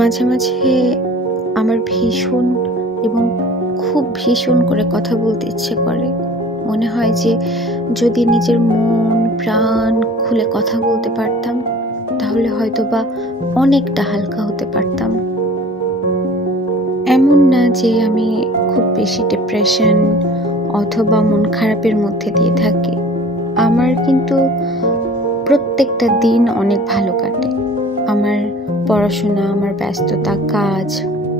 মাঝে মাঝে আমার ভীষণ এবং খুব ভীষণ করে কথা বলতে ইচ্ছে করে। মনে হয় যে যদি নিজের মন প্রাণ খুলে কথা বলতে পারতাম তাহলে হয়তো বা অনেকটা হালকা হতে পারতাম। এমন না যে আমি খুব বেশি ডিপ্রেশন অথবা মন খারাপের মধ্যে দিয়ে থাকি। আমার কিন্তু প্রত্যেকটা দিন অনেক ভালো কাটে। আমার পড়াশোনা, আমার ব্যস্ততা, কাজ,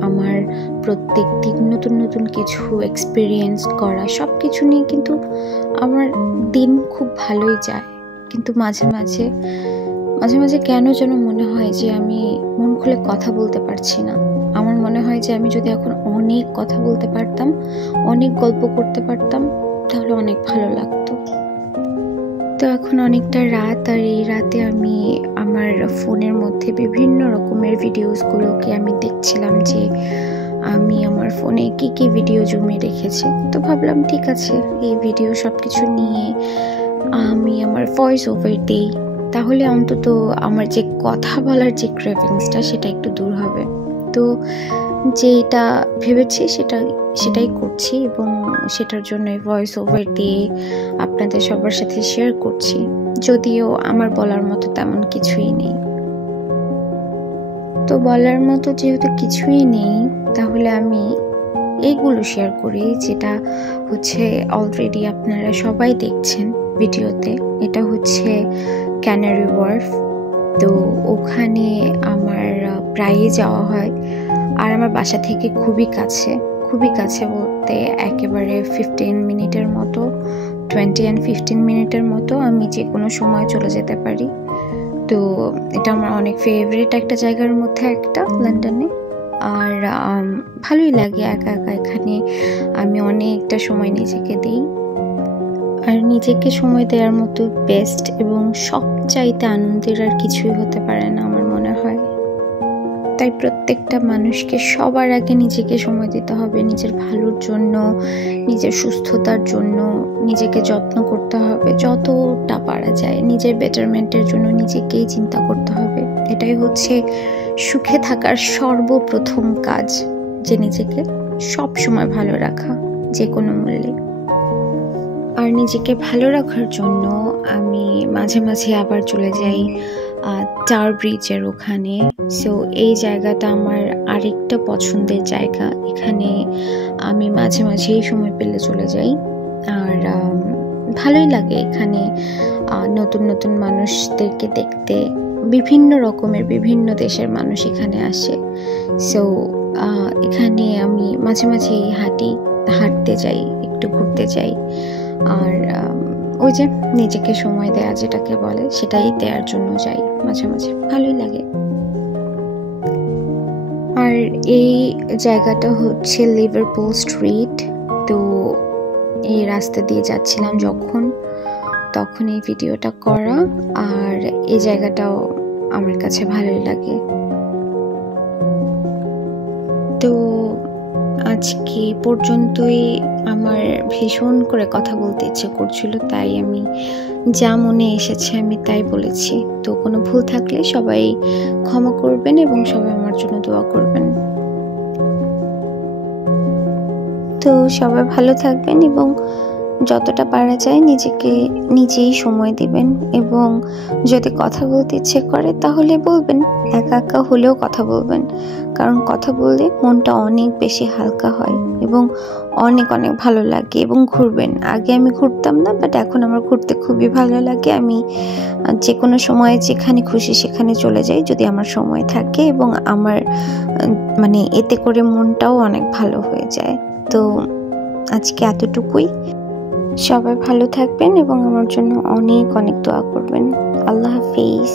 আমার প্রত্যেক দিন নতুন নতুন কিছু এক্সপিরিয়েন্স করা, সব কিছু নিয়ে কিন্তু আমার দিন খুব ভালোই যায়। কিন্তু মাঝে মাঝে কেন যেন মনে হয় যে আমি মন খুলে কথা বলতে পারছি না। আমার মনে হয় যে আমি যদি এখন অনেক কথা বলতে পারতাম, অনেক গল্প করতে পারতাম, তাহলে অনেক ভালো লাগতো। তো এখন অনেকটা রাত, আর এই রাতে আমি আমার ফোনের মধ্যে বিভিন্ন রকমের ভিডিওসগুলোকে আমি দেখছিলাম যে আমি আমার ফোনে কি কি ভিডিও জমিয়ে রেখেছি। তো ভাবলাম ঠিক আছে, এই ভিডিও সব কিছু নিয়ে আমি আমার ভয়েস ওভার দিই, তাহলে অন্তত আমার যে কথা বলার যে ক্রেভিংসটা সেটা একটু দূর হবে। তো যেটা ভেবেছি সেটাই করছি, এবং সেটার জন্য ভয়েস ওভার দিয়ে আপনাদের সবার সাথে শেয়ার করছি, যদিও আমার বলার মতো তেমন কিছুই নেই। তো বলার মতো যেহেতু কিছুই নেই, তাহলে আমি এইগুলো শেয়ার করি যেটা হচ্ছে অলরেডি আপনারা সবাই দেখছেন ভিডিওতে। এটা হচ্ছে ক্যানারি ওয়ার্ফ। তো ওখানে আমার প্রায়ই যাওয়া হয়, আর আমার বাসা থেকে খুবই কাছে বলতে একেবারে 15 মিনিটের মতো, 20 and 15 মিনিটের মতো আমি যে কোনো সময় চলে যেতে পারি। তো এটা আমার অনেক ফেভারিট একটা জায়গার মধ্যে একটা, লন্ডনে। আর ভালোই লাগে একা একা এখানে আমি অনেকটা সময় নিজেকে দিই। আর নিজেকে সময় দেওয়ার মতো বেস্ট এবং সবচাইতে আনন্দের আর কিছুই হতে পারে না আমার মনে হয়। তাই প্রত্যেকটা মানুষকে সবার আগে নিজেকে সময় দিতে হবে, নিজের ভালোর জন্য, নিজের সুস্থতার জন্য নিজেকে যত্ন করতে হবে যতটা পারা যায়। নিজের বেটারমেন্টের জন্য নিজেকেই চিন্তা করতে হবে। এটাই হচ্ছে সুখে থাকার সর্বপ্রথম কাজ, যে নিজেকে সব সময় ভালো রাখা যে কোনো মূল্যে। আর নিজেকে ভালো রাখার জন্য আমি মাঝে মাঝে আবার চলে যাই টাওয়ার ব্রিজের ওখানে। সো এই জায়গাটা আমার আরেকটা পছন্দের জায়গা। এখানে আমি মাঝে মাঝেই সময় পেলে চলে যাই, আর ভালোই লাগে এখানে নতুন নতুন মানুষদেরকে দেখতে। বিভিন্ন রকমের বিভিন্ন দেশের মানুষ এখানে আসে। সো এখানে আমি মাঝে মাঝেই হাঁটতে যাই, একটু ঘুরতে যাই। আর ওই যে নিজেকে সময় দেয়া যেটাকে বলে, সেটাই দেওয়ার জন্য যাই মাঝে মাঝে, ভালোই লাগে। আর এই জায়গাটা হচ্ছে লিভারপুল স্ট্রিট। তো এই রাস্তা দিয়ে যাচ্ছিলাম তখন এই ভিডিওটা করা, আর এই জায়গাটাও আমার কাছে ভালোই লাগে। তো আজকে পর্যন্তই আমার ভীষণ করে কথা বলতে ইচ্ছে করছিল, তাই আমি যা মনে এসেছে আমি তাই বলেছি। তো কোনো ভুল থাকলে সবাই ক্ষমা করবেন এবং সবাই আমার জন্য দোয়া করবেন। তো সবাই ভালো থাকবেন এবং যতটা পারা যায় নিজেকে নিজেই সময় দিবেন। এবং যদি কথা বলতে ইচ্ছে করে তাহলে বলবেন, একা একা হলেও কথা বলবেন, কারণ কথা বললে মনটা অনেক বেশি হালকা হয় এবং অনেক অনেক ভালো লাগে। এবং ঘুরবেন, আগে আমি ঘুরতাম না, বাট এখন আমার ঘুরতে খুবই ভালো লাগে। আমি যে কোনো সময় যেখানে খুশি সেখানে চলে যাই যদি আমার সময় থাকে, এবং আমার এতে করে মনটাও অনেক ভালো হয়ে যায়। তো আজকে এতটুকুই। সবাই ভালো থাকবেন এবং আমার জন্য অনেক অনেক দোয়া করবেন। আল্লাহ হাফেজ।